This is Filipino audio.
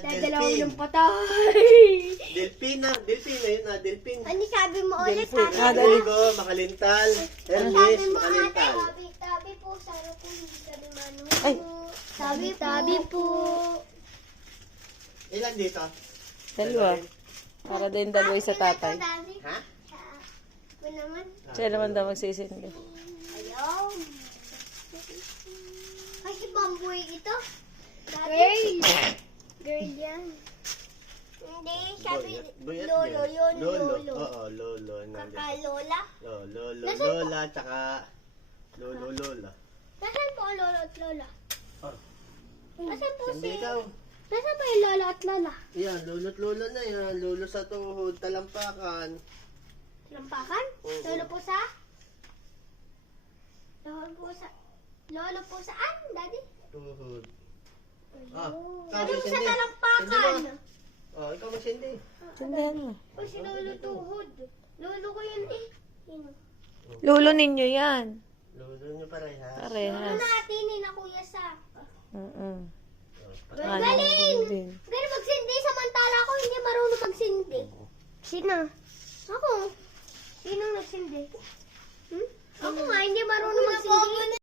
Dadalaw Delphin. ng patay. Delpina yun na, Delphin. Ano sabi mo ulit? Delphin. Ate? Rodrigo, Makalintal. Hermes, Sabi mo ate, Makalintal. tabi po, sana po hindi kami manu. Ay. Tabi po. Ilan dito? Dalawa. Para din dalawa sa tatay. Ha? Ako naman. Siya naman daw magsisindi. Ayaw. Ay, ibang buhay ito. Girl. Girl yan. Hindi, sabi, Buyat lolo din. yun, lolo. Oo, lolo. Nandito. Kakalola. Lolo, Nasaan po? lola, tsaka lola. Nasaan po ang lolo at lola? Oh. Nasaan po Hindi si... ikaw. Nasaan po yung lolo at lola? Yan, lolo't lola na yan. Lolo sa tuhod, talampakan. Lampakan? Oo. Lolo po sa? Lolo po saan, daddy? Tuhod. Ah, Lolo po sa sindi. talampakan. Sindi mo. Oh, ikaw magsindi. Sindihan mo. O si lolo tuhod. Lolo ko yun eh. Sino? Lulo ninyo yan. Lolo nyo parehas. Lolo Parehas. natin eh, na kuya sa. Mm-mm. Oh, Galing! din. Galing magsindi, samantala ako hindi marunong magsindi. Sino? Ako. Sinong nagsindi? Hmm? Ako nga, hindi marunong magsindi.